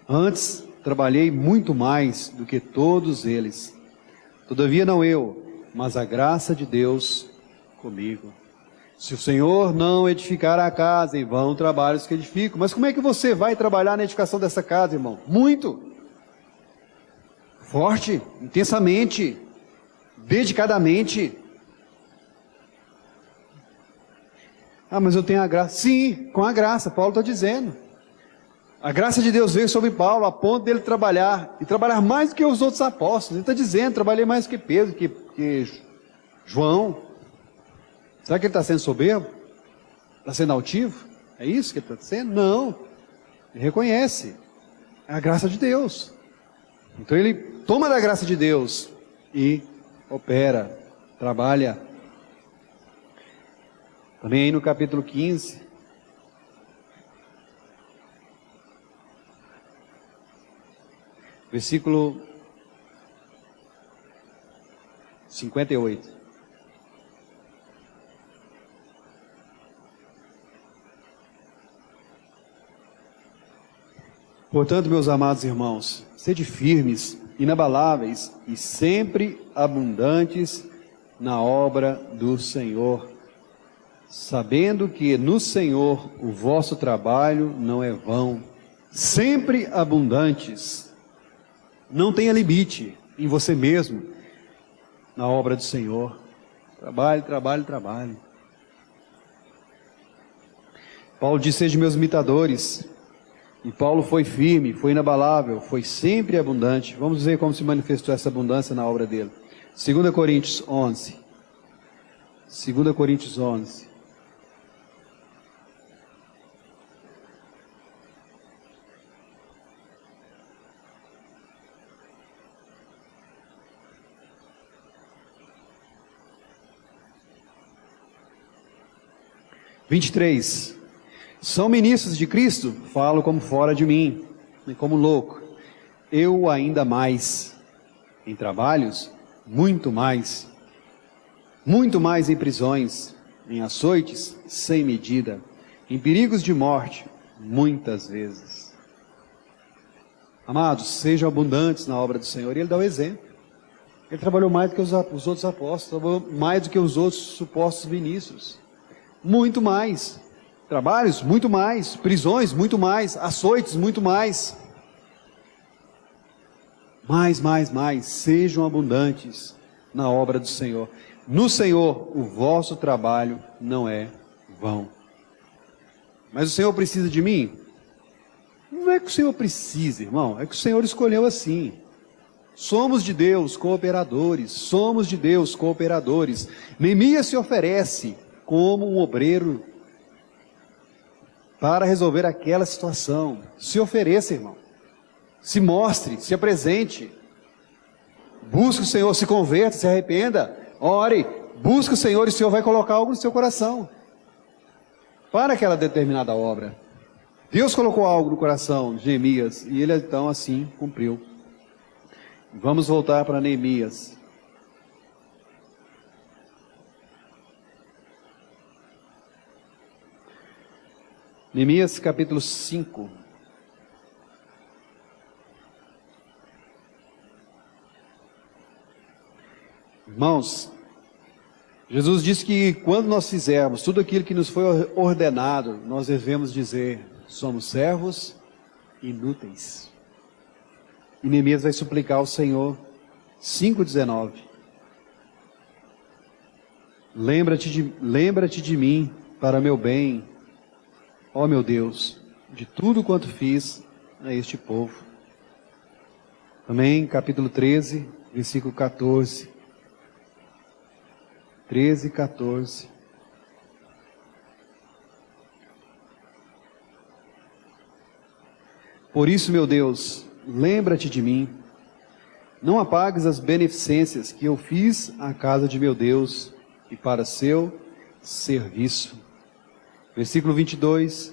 Antes, trabalhei muito mais do que todos eles. Todavia não eu, mas a graça de Deus comigo. Se o Senhor não edificar a casa, em vão trabalhos que edifico. Mas como é que você vai trabalhar na edificação dessa casa, irmão? Muito. Forte, intensamente, dedicadamente. Ah, mas eu tenho a graça. Sim, com a graça, Paulo está dizendo. A graça de Deus veio sobre Paulo, a ponto dele trabalhar, e trabalhar mais do que os outros apóstolos. Ele está dizendo, trabalhei mais do que Pedro, que João. Será que ele está sendo soberbo? Está sendo altivo? É isso que ele está sendo? Não. Ele reconhece. É a graça de Deus. Então ele toma da graça de Deus e opera, trabalha. Também aí no capítulo 15, versículo 58. Portanto, meus amados irmãos, sede firmes, inabaláveis e sempre abundantes na obra do Senhor, sabendo que no Senhor o vosso trabalho não é vão, sempre abundantes. Não tenha limite em você mesmo, na obra do Senhor. Trabalhe, trabalhe, trabalhe. Paulo disse, sede meus imitadores. E Paulo foi firme, foi inabalável, foi sempre abundante. Vamos ver como se manifestou essa abundância na obra dele. 2 Coríntios 11. 2 Coríntios 11. (23) São ministros de Cristo? Falo como fora de mim, como louco. Eu ainda mais. Em trabalhos? Muito mais. Muito mais em prisões, em açoites, sem medida. Em perigos de morte, muitas vezes. Amados, sejam abundantes na obra do Senhor. E ele dá o exemplo. Ele trabalhou mais do que os outros apóstolos, trabalhou mais do que os outros supostos ministros. Muito mais. Trabalhos, muito mais. Prisões, muito mais. Açoites, muito mais. Mais. Sejam abundantes na obra do Senhor. No Senhor, o vosso trabalho não é vão. Mas o Senhor precisa de mim? Não é que o Senhor precisa, irmão. É que o Senhor escolheu assim. Somos de Deus cooperadores. Somos de Deus cooperadores. Neemias se oferece como um obreiro para resolver aquela situação. Se ofereça, irmão. Se mostre, se apresente. Busque o Senhor, se converta, se arrependa. Ore, busque o Senhor e o Senhor vai colocar algo no seu coração para aquela determinada obra. Deus colocou algo no coração de Neemias e ele então assim cumpriu. Vamos voltar para Neemias. Neemias capítulo 5. Irmãos, Jesus disse que quando nós fizermos tudo aquilo que nos foi ordenado, nós devemos dizer, somos servos inúteis. E Neemias vai suplicar ao Senhor, 5,19. Lembra-te de mim para meu bem, ó meu Deus, de tudo quanto fiz a este povo. Também capítulo 13, versículo 14. 13, 14. Por isso, meu Deus, lembra-te de mim. Não apagues as beneficências que eu fiz à casa de meu Deus e para seu serviço. Versículo 22.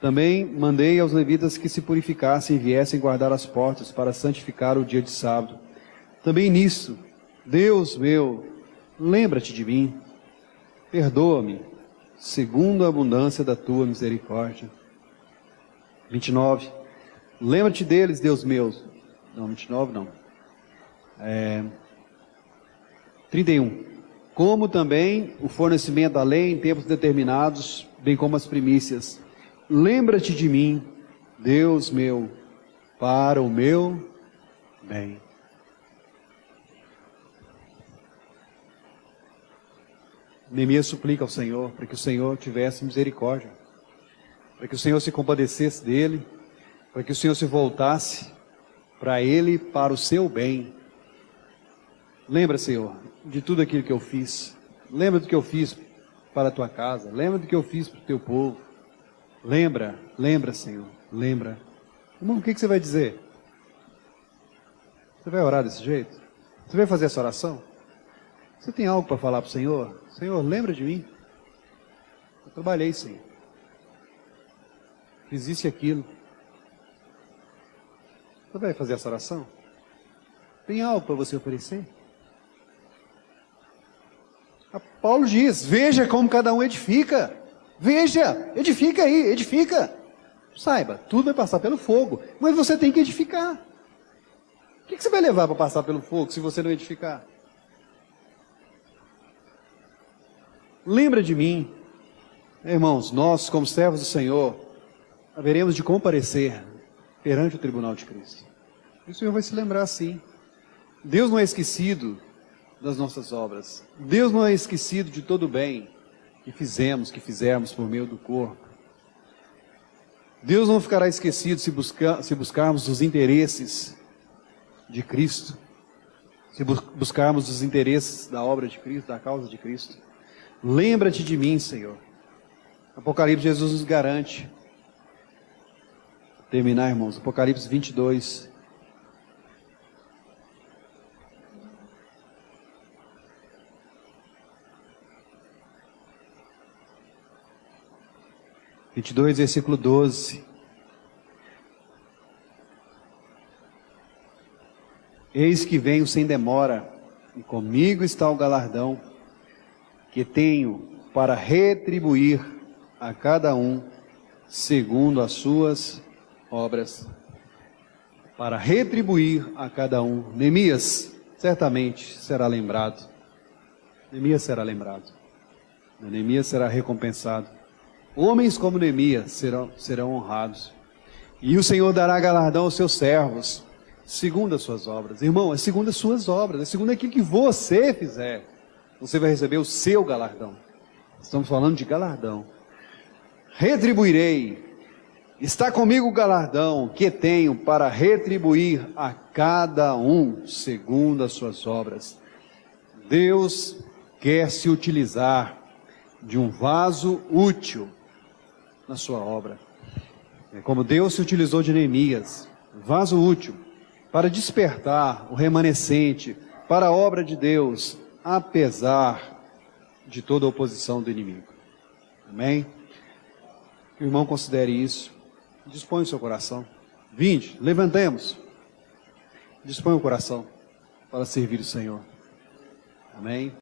Também mandei aos levitas que se purificassem e viessem guardar as portas para santificar o dia de sábado. Também nisso, Deus meu, lembra-te de mim. Perdoa-me, segundo a abundância da tua misericórdia. 29. Lembra-te deles, Deus meu. Não, 29 não. 31. Como também o fornecimento da lei em tempos determinados, bem como as primícias. Lembra-te de mim, Deus meu, para o meu bem. Neemias suplica ao Senhor para que o Senhor tivesse misericórdia, para que o Senhor se compadecesse dele, para que o Senhor se voltasse para ele, para o seu bem. Lembra, Senhor, de tudo aquilo que eu fiz. Lembra do que eu fiz para a tua casa. Lembra do que eu fiz para o teu povo. Lembra, Senhor, lembra. Irmão, o que você vai dizer? Você vai orar desse jeito? Você vai fazer essa oração? Você tem algo para falar para o Senhor? Senhor, lembra de mim. Eu trabalhei, Senhor. Fiz isso e aquilo. Você vai fazer essa oração? Tem algo para você oferecer? Paulo diz, veja como cada um edifica. Veja, edifica aí, edifica. Saiba, tudo vai passar pelo fogo, mas você tem que edificar. O que você vai levar para passar pelo fogo se você não edificar? Lembra de mim. Irmãos, nós como servos do Senhor, haveremos de comparecer perante o tribunal de Cristo. E o Senhor vai se lembrar sim. Deus não é esquecido das nossas obras. Deus não é esquecido de todo o bem que fizermos por meio do corpo. Deus não ficará esquecido se buscarmos os interesses de Cristo, se buscarmos os interesses da obra de Cristo, da causa de Cristo. Lembra-te de mim, Senhor. Apocalipse, Jesus nos garante. Terminar, irmãos, Apocalipse 22. Versículo 12. Eis que venho sem demora, e comigo está o galardão, que tenho para retribuir a cada um, segundo as suas obras. Para retribuir a cada um. Neemias, certamente, será lembrado. Neemias será lembrado. Neemias será recompensado. Homens como Neemias serão honrados. E o Senhor dará galardão aos seus servos, segundo as suas obras. Irmão, é segundo as suas obras, é segundo aquilo que você fizer. Você vai receber o seu galardão. Estamos falando de galardão. Retribuirei. Está comigo o galardão que tenho para retribuir a cada um, segundo as suas obras. Deus quer se utilizar de um vaso útil na sua obra. É como Deus se utilizou de Neemias, vaso útil, para despertar o remanescente para a obra de Deus, apesar de toda a oposição do inimigo. Amém? Que o irmão considere isso. Dispõe o seu coração. Vinde, levantemos. Dispõe o coração para servir o Senhor. Amém?